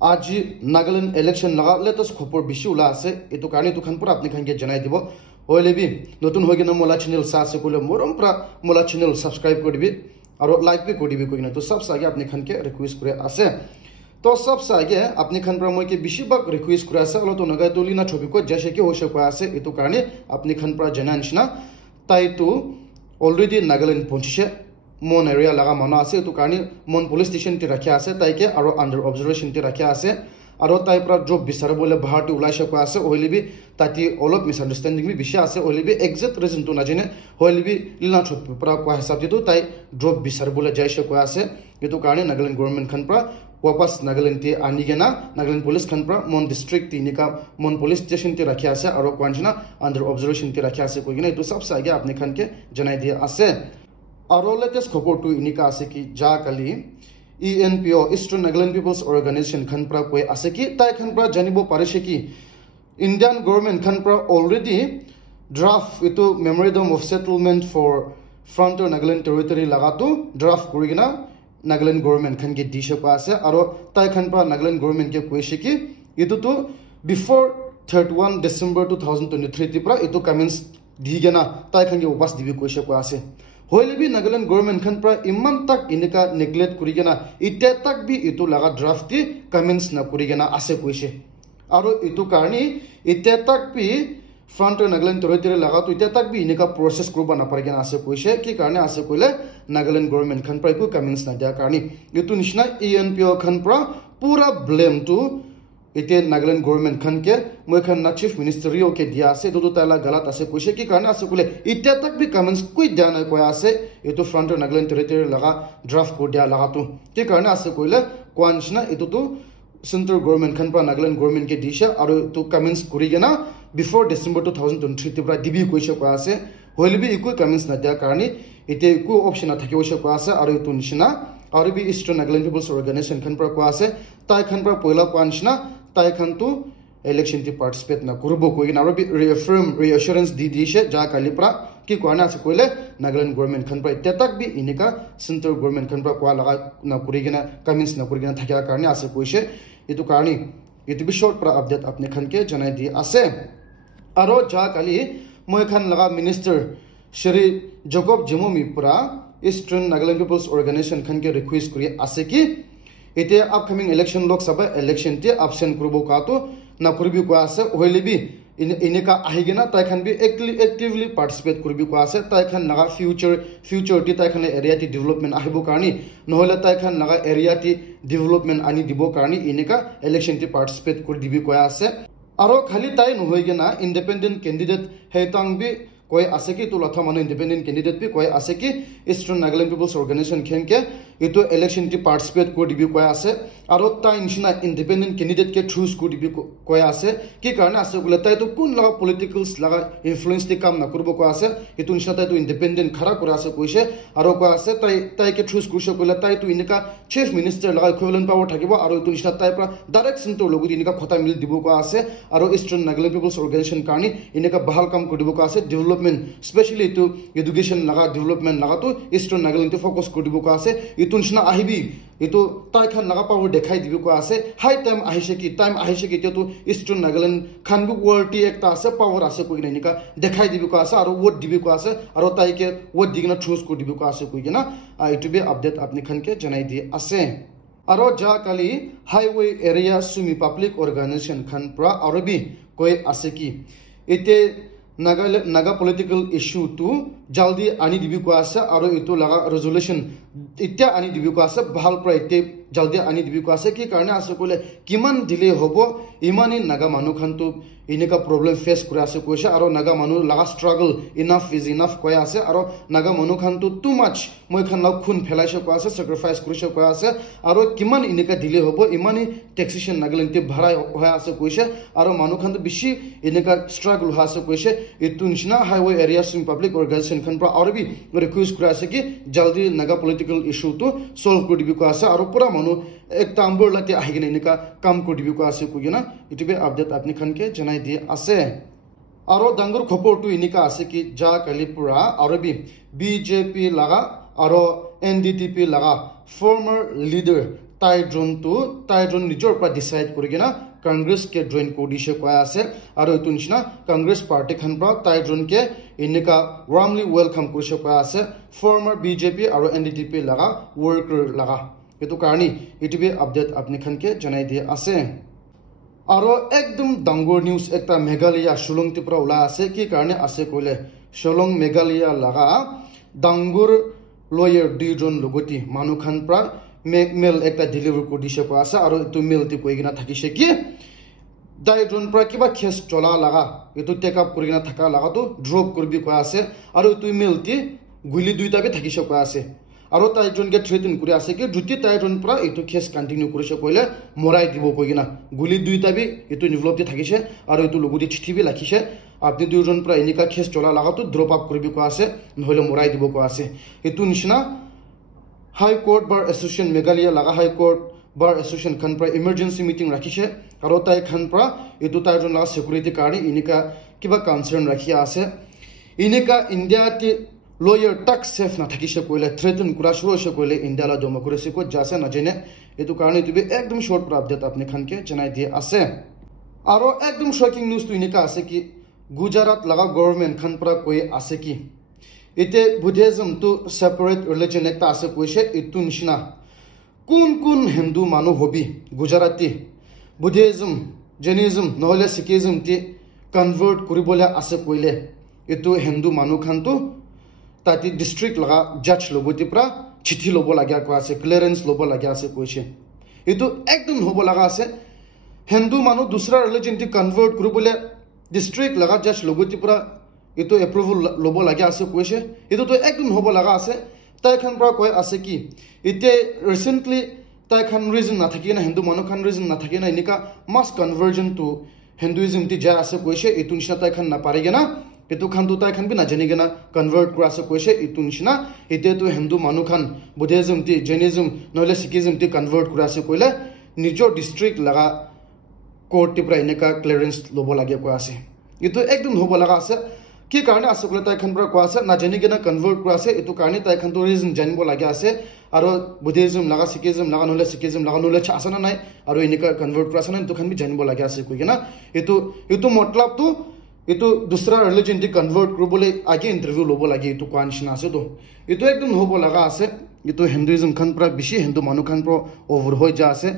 आज नागालैंड इलेक्शन लगा लेटेस्ट खबर बिशु ला से इतो कारणे तो खानपुर अपने खान के जनाई दिबो होले भी नतुन होगे ना मोला चैनल सा से कोले मोरम प्रा मोला चैनल सब्सक्राइब कर दिबि और लाइक भी कर दिबि कोइ ना तो सब सागे अपने खान के रिक्वेस्ट करे आसे तो सब सागे अपने खान प्रा मोय के बिशिबाक रिक्वेस्ट करे आसे तो नगा तो लिना छबि को जैसे कि होशे को आसे इतो कारणे अपने खान प्रा जनानछना ताई तो ऑलरेडी नागालैंड पहुंचिसे mon area laga mano ase to karni mon police station ti rakhya ase tai ke aro under observation ti rakhya ase aro tai pra job bisar bole bahar ti ulai shako ase hoili bi tati all of misunderstanding bi bisha ase hoili bi exact reason to na jene hoili bi lina chot pra ko hisab ti to tai job bisar bole jai shako ase eto karni Nagaland government khan pra wapas Nagaland ti ani gena Nagaland police khan pra mon district ti nika mon police station ti rakhya ase aro kwanjina under observation ti rakhya ase koi gena eto sab sa age apne khan ke janai dia ase और latest खबर टू इनिका आसे कि जा कली ENPO eastern Nagaland peoples organisation खनप्रा कोई आसे कि ताई खनप्रा जानिबो पारेशे कि इंडियन गवर्नमेंट खनप्रा ऑलरेडी ड्राफ्ट इतो memorandum of settlement for frontier Nagaland territory लगातो ड्राफ्ट करिगिना नागालैंड गवर्नमेंट खन के दिशे पासे और ताई खनप्रा नागालैंड गवर्नमेंट के कोइशे कि इतो तो बिफोर 31 डिसेंबर 2023 तिप्रा इतो कमेंट्स दिगेना ताई खन के उपास दिबि कोइशे पासे होइले भी नागालैंड गवर्नमेंट खन प्रा इमान तक इनका नेग्लेक्ट करिगेना इते तक भी इतो लगा ड्राफ्ट ती कमेंट्स ना करिगेना आसे कोइसे आरो इतो कारणी इते तक भी फ्रंटियर नागालैंड टेरिटरी लगा तो इते तक भी इनका प्रोसेस करबा ना पारगेना आसे कोइसे कि कारणे आसे कोइले नागालैंड गवर्नमेंट खन प्रा को कमेंट्स ना दिया कारणी इतो निशना ENPO खन प्रा पूरा ब्लेम टू इते नागालैंड गवर्नमेंट खन के मोय खन ना चीफ मिनिस्टरियो के दिया से तो ताला गलत आसे कोइसे की कारण आसे कोले इते तक भी कमेंट्स कोई ध्यान कोय आसे ये तो फ्रंटियर नागालैंड टेरिटरी लगा ड्राफ्ट को दिया लगा तो के कारण आसे कोले क्वांचना इतो तो सेंट्रल गवर्नमेंट खन पर नागालैंड गवर्नमेंट के दिशा और तो कमेंट्स करिगेना बिफोर डिसेंबर 2023 तिब्रा दिबि कोइसे को आसे होइले भी इको कमेंट्स ना दिया कारण इते इको ऑप्शन ना थाके ओसे को आसे और तो निशना और भी ईस्टर्न नागालैंड पीपल्स ऑर्गेनाइजेशन खन पर को आसे ताई खन पर पहिला क्वांचना ताई खन तो इलेक्शन ती पार्टिसिपेट ना करबो कोइ ना भी रिएश्योरेंस दी दिशे जा कालिप्रा कि कोना से कोइले नागालैंड गवर्नमेंट खन पर इते तक भी इनिका सेंट्रल गवर्नमेंट खन पर को लगा ना करिगेना कमेंट्स ना करिगेना थाका कारणे आसे कोइसे इतो कारणी इतो भी शॉर्ट पर अपडेट अपने खन के जनाई दी आसे आरो जा काली मोय खन लगा मिनिस्टर श्री जकोब जिमोमी पुरा ईस्टर्न नागालैंड पीपल्स ऑर्गेनाइजेशन खन के रिक्वेस्ट करी आसे कि इते अपकमिंग इलेक्शन लोकसभा इलेक्शन ते एब्सेंट करबो का तो ना करबि को आसे होइले भी इनेका आहिगेना ताई खन भी एक्टिवली पार्टिसिपेट करबि को आसे ताई खन लगा फ्यूचर ती ताई खन एरिया ती डेवलपमेंट आहिबो कारणी नहले ताई खन लगा एरिया ती डेवलपमेंट आनी दिबो कारणी इनेका इलेक्शन ती पार्टिसिपेट कर दिबि को आसे आरो खाली ताई नहोइगेना इंडिपेंडेंट कैंडिडेट हेतांग भी कोई आसे कि तो लथा मानो इंडिपेंडेंट कैंडिडेट भी कोई आसे कि ईस्टर्न नागालैंड पीपल्स ऑर्गेनाइजेशन खेन के इतो इलेक्शन ती पार्टिसिपेट को दिबि कोई आसे आरो ताई निशना इंडिपेंडेंट कैंडिडेट के थ्रूस को दिबि कोई आसे कि कारण आसे गुले ताई तो कुन लगा पॉलिटिकल्स लगा इन्फ्लुएंस ती काम ना करबो को आसे इतो निशना ताई तो इंडिपेंडेंट खरा कर आसे कोइसे आरो को आसे ताई के थ्रूस कुशो कोले ताई तो इनका चीफ मिनिस्टर लगा इक्विवेलेंट पावर थाकिबो आरो इतो निशना ताई प्रा डायरेक्ट सेंटर लोगु इनका खता मिल दिबो को आसे आरो ईस्टर्न नागालैंड पीपल्स ऑर्गेनाइजेशन कारणी इनका बहाल काम कर दिबो को आसे डेवलपमेंट स्पेशली तो एजुकेशन लगा डेवलपमेंट लगा तो ईस्टर्न नागालैंड ते फोकस कर दिबो को आसे इतो निशना आहिबि इतो ताई खान लगा पावर देखाई दिबो को आसे हाई टाइम आहिसे कि तो ईस्टर्न नागालैंड खान बु वर्ल्ड टी एकता आसे पावर आसे कोइ नैनिका देखाई दिबो को आसे आरो वोट दिबो को आसे आरो ताई के वोट दिगना थ्रूस को दिबो को आसे कोइ गेना इतो बे अपडेट अपनी खान के जनाई दि आसे आरो जा काली highway area Sumi public organisation खान प्रा आरो भी कोइ आसे कि इते नागा पॉलिटिकल इश्यू तो जल्दी आनी दिबि को आसे आरो इतो लगा रेजोल्यूशन इत्या आनी दिबि को आसे बहाल प्रा इते जल्दी आनी दिबि को आसे कि कारणे आसे कोले किमान डिले होबो इमानी नागा मानु खान तो इनेका प्रॉब्लम फेस करे आसे कोइसे आरो नागा मानु लगा स्ट्रगल इनफ इज इनफ कोय आसे आरो नागा मानु खान तो टू मच मोय खान ला खून फेलाइसे को आसे सैक्रिफाइस करिसे को आसे आरो किमान इनेका डिले होबो इमानी टैक्सेशन नागालैंड ते भाड़ा होय आसे कोइसे आरो मानु खान तो बिशी इनेका स्ट्रगल हा आसे कोइसे इतु निशना हाईवे एरिया सुम पब्लिक ऑर्गेनाइजेशन खन पर और भी रिक्वेस्ट करे आसे कि जल्दी नागा पॉलिटिकल इश्यू तो सॉल्व कर दिबि को आसे आरो पूरा मानु एक तांबुर लाते आहिगेने इनेका काम कर दिबि को आसे कोगिना इतु बे अपडेट अपनी खन के जनाई दि आसे आरो दांगुर खबर टू इनिका आसे कि जा कालिपुरा और भी बीजेपी लगा और NDTP लगा फॉर्मर लीडर তাইজন নিজৰ পৰা ডিসাইড কৰি কিনা কংগ্ৰেছ কে জয়েন কৰি দিছে কৈ আছে আৰু এইটো নিচিনা কংগ্ৰেছ পাৰ্টি খান পৰা তাইজন কে এনেকা warmly welcome কৰিছে কৈ আছে former BJP আৰু NDTP লগা worker লগা এইটো কাৰণে ইটিভি আপডেট আপুনি খান কে জনাই দিয়ে আছে আৰু একদম ডাঙৰ নিউজ একটা মেঘালয়া শিলং পৰা ওলাই আছে কি কাৰণে আছে কইলে শিলং মেঘালয়া লগা ডাঙৰ লয়াৰ দুজন লগতি মানুহ খান পৰা মেল একটা ডেলিভাৰ কৰি দিছে কৈ আছে আৰু এইটো মেলটি কৈ কিনা থাকিছে কি দাইজন পৰা কিবা কেছ চলা লগা এইটো টেক আপ কৰি কিনা থাকা লগাটো ড্ৰপ কৰিবি কৈ আছে আৰু এইটো মেলটি গুলি দুইটা বি থাকিছে কৈ আছে আৰু তাইজনকে থ্ৰেটেন কৰি আছে কি যদি তাইজন পৰা এইটো কেছ কন্টিনিউ কৰিছে কইলে মৰাই দিব কৈ কিনা গুলি দুইটা বি এইটো নিভলপতি থাকিছে আৰু এইটো লগতি চিঠি বি লাখিছে আপনি দুজন পৰা এনেকা কেছ চলা লগাটো ড্ৰপ আপ কৰিবি কৈ আছে নহলে মৰাই দিব কৈ আছে এইটো নিচিনা High Court Bar Association Meghalaya laga High Court Bar Association khan pra emergency meeting rakhishe aro tai khan pra etu tai jon laga security kari inika kiba concern rakhia ase inika India ti lawyer tax safe na thakise koile threaten kura shuru she koile India la democracy ko jase na jene etu karone tu be ekdom short pra update apne khan ke janai diye ase aro ekdom shocking news tu inika ase ki Gujarat laga government khan pra koi ase ki ite Buddhism to separate religion ekta ase koise itu nishina kun Hindu manu hobi Gujarati Buddhism Jainism nohole Sikhism ti convert kuribole ase koile itu Hindu manu khan to tati district laga judge loboti pra chithi lobo lagya ko ase clearance lobo lagya ase koise itu ekdom hobo laga ase Hindu manu dusra religion ti convert kuribole district laga judge loboti pra itu approval lobo lagi ase koise itu to ekdom hobo laga ase tai khan pra koi ase ki ite recently tai khan reason na thaki na Hindu manu khan reason na thaki na inika mass conversion to Hinduism ti ja ase koise itu nishna tai khan na parege na itu khan tu tai khan bi na jani gena convert kura ase koise itu nishna ite to Hindu manu khan Buddhism ti Jainism noile Sikhism ti convert kura ase koile nijo district laga court ti pra inika clearance lobo lagi ko ase itu ekdom hobo laga ase কি কাৰণে আছে কলে তাই খান পৰা কোৱা আছে না জানি কিনা কনভাৰ্ট কৰা আছে এটো কাৰণে তাই খান তো ৰিজন জানিব লাগে আছে আৰু বুদ্ধিজম লাগা সিকিজম লাগা নলে সিকিজম লাগা নলে আছে না নাই আৰু এনেকা কনভাৰ্ট কৰা আছে না এটো খান বি জানিব লাগে আছে কই কিনা এটো মতলব তো এটো দুসৰা ৰিলিজন দি কনভাৰ্ট কৰিবলৈ আগে ইন্টাৰভিউ লব লাগে এটো কোৱানশন আছে তো এটো একদম হ'ব লাগা আছে এটো হিন্দুইজম খান পৰা বেছি হিন্দু মানুহ খান পৰা ওভাৰ হৈ যা আছে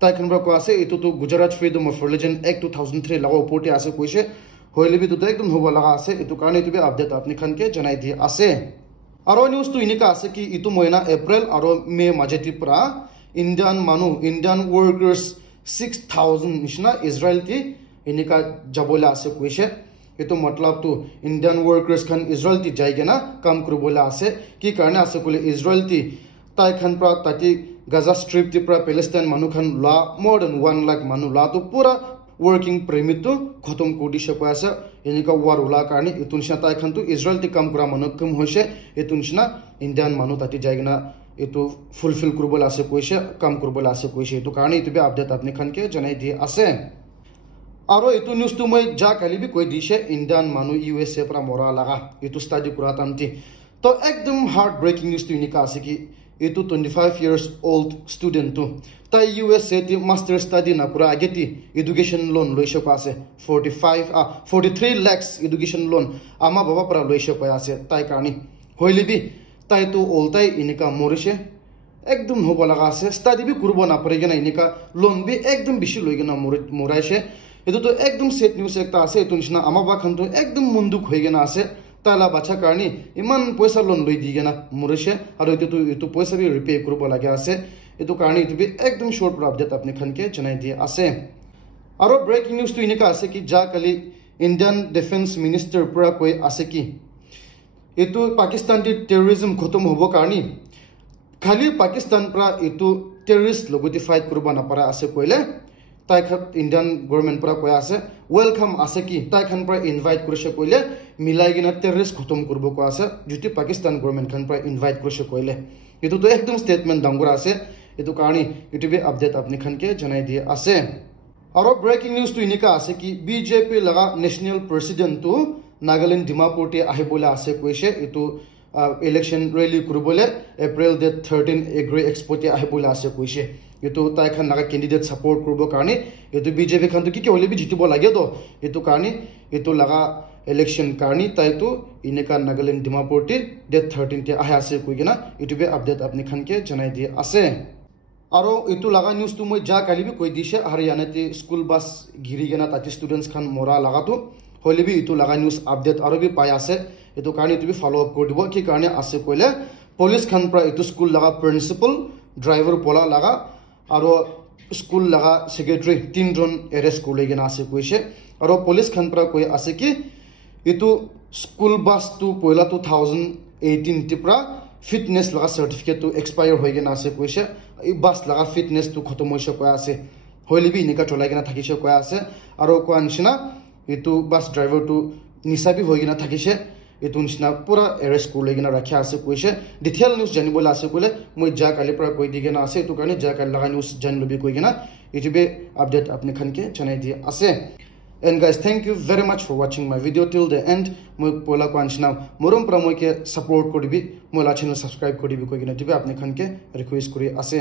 তাই খান পৰা কোৱা আছে এটো তো Gujarat freedom of religion act 2003 লাগা ওপৰতে আছে কৈছে হইলে বি তো একদম হ'ব লাগা আছে এটো কাৰণে এটো আপডেট আপনি খানকে জনাই দি আছে আৰু নিউজ তো ইনিকা আছে কি ইটো মহিনা এপ্ৰিল আৰু মে মাজেতি পৰা ইণ্ডিয়ান ওয়াৰ্কাৰ্স 6000 নিশনা ইজৰাইল তি ইনিকা যাবলা আছে কৈছে এটো মতলব তো ইণ্ডিয়ান ওয়াৰ্কাৰ্স খান ইজৰাইল তি যাইগে না কাম কৰিবলা আছে কি কাৰণে আছে কলে ইজৰাইল তি তাই খান পৰা তাতি গাজা স্ট্ৰিপ তি পৰা প্যালেষ্টাইন মানুহ খান লা more than 1 লাখ মানুহ লা তো পুৰা working permit to khotom kodi she paisa enika war ula karni itunshna tai khan to Israel ti kam kura manokum hoise itunshna Indian manu tati jaigna etu fulfill kurbol ase koise kam kurbol ase koise etu karni etu be update apni khan ke janai di ase aro etu news tu moi ja kali bi koi dishe Indian manu USA pra mora laga etu study kura tamti to ekdom heart breaking news tu inika ase ki etu 25 years old student to tai USA ti master study na kura ageti education loan loise pa ase 43 lakhs education loan ama baba para loise pa ase tai kani hoilibi tai to oltai inika morise ekdom hobo laga ase study bi kurbo na parege na inika loan bi ekdom bishi loige na moraise etu to ekdom set news ekta ase etu nishna ama ba khan to ekdom munduk hoige na ase তালা বাচ্চা কারণে ইমান পয়সা loan লৈ দিয়ে না মরেছে আর এটো পয়সা বি রিপে করব লাগে আছে এটো কারণে এটো বি একদম শর্ট আপডেট আপনি খানকে জানাই দিয়ে আছে আর ব্রেকিং নিউজ তো ইনিকা আছে কি যা কালি ইন্ডিয়ান ডিফেন্স মিনিস্টার পুরা কই আছে কি এটো পাকিস্তান দি টেররিজম খতম হব কারণে খালি পাকিস্তান পুরা এটো টেররিস্ট লগতি ফাইট করব না পারা আছে কইলে তাই খান ইন্ডিয়ান গভর্নমেন্ট পুরা কই আছে ওয়েলকাম আছে কি তাই খান পুরা ইনভাইট কৰিছে কইলে মিলাই গিনা টেৰৰিস্ট খতম কৰব কো আছে যদি পাকিস্তান গভৰ্নমেন্ট খান পুৰা ইনভাইট কৰিছে কইলে এটো তো একদম স্টেটমেন্ট ডাঙৰ আছে এটো কাৰণে এটো বি আপডেট আপনি খানকে জানাই দিয়ে আছে আৰু ব্ৰেকিং নিউজ তো ইনিকা আছে কি বিজেপি লাগা ন্যাশনাল প্ৰেসিডেন্ট তো নাগাল্যান্ড ডিমাপুৰ তে আহিবলে আছে কৈছে এটো ইলেকশন ৰেলি কৰিবলৈ এপ্ৰিল 13 এগ্ৰি এক্সপো তে আহিবলে আছে কৈছে etu tai khan laga candidate support kuribo karone etu BJP khan to ki hole bi jitibo lage to etu karone etu laga election karone tai to ineka Nagaland Dimapur ti date 13 te ahe ase koigena etu be update apni khan ke janai di ase aro etu laga news tu moi ja kali bi koi dishe Haryana te school bus giri gena tati students khan mora laga to hole bi etu laga news update aro bi pai ase etu karone etu bi follow up kor dibo ki karone ase koile police khan pra etu school laga principal driver pola laga aro school laga secretary 3 jon arrest korle gena ase koise aro police khan pra koi ase ki etu school bus tu poila 2018 tipra fitness laga certificate to expire hoy gena ase koise ei bus laga fitness tu khotom hoise koi ase hoile bi nika cholai gena thakise koi ase aro koan shina etu bus driver tu nisabi hoy gena thakise etu nishna pura arrest korle gena rakhya ase koise detail news janibola ase kole moi ja kali pra koi digena ase etu karone ja kali laga news janlobi koi gena youtube update apni khan ke chanai di ase. And guys, thank you very much for watching my video till the end. Moi pola ko anshna morom pra moi ke support koribi moi la channel subscribe koribi koi gena tibe apni khan ke request kori ase.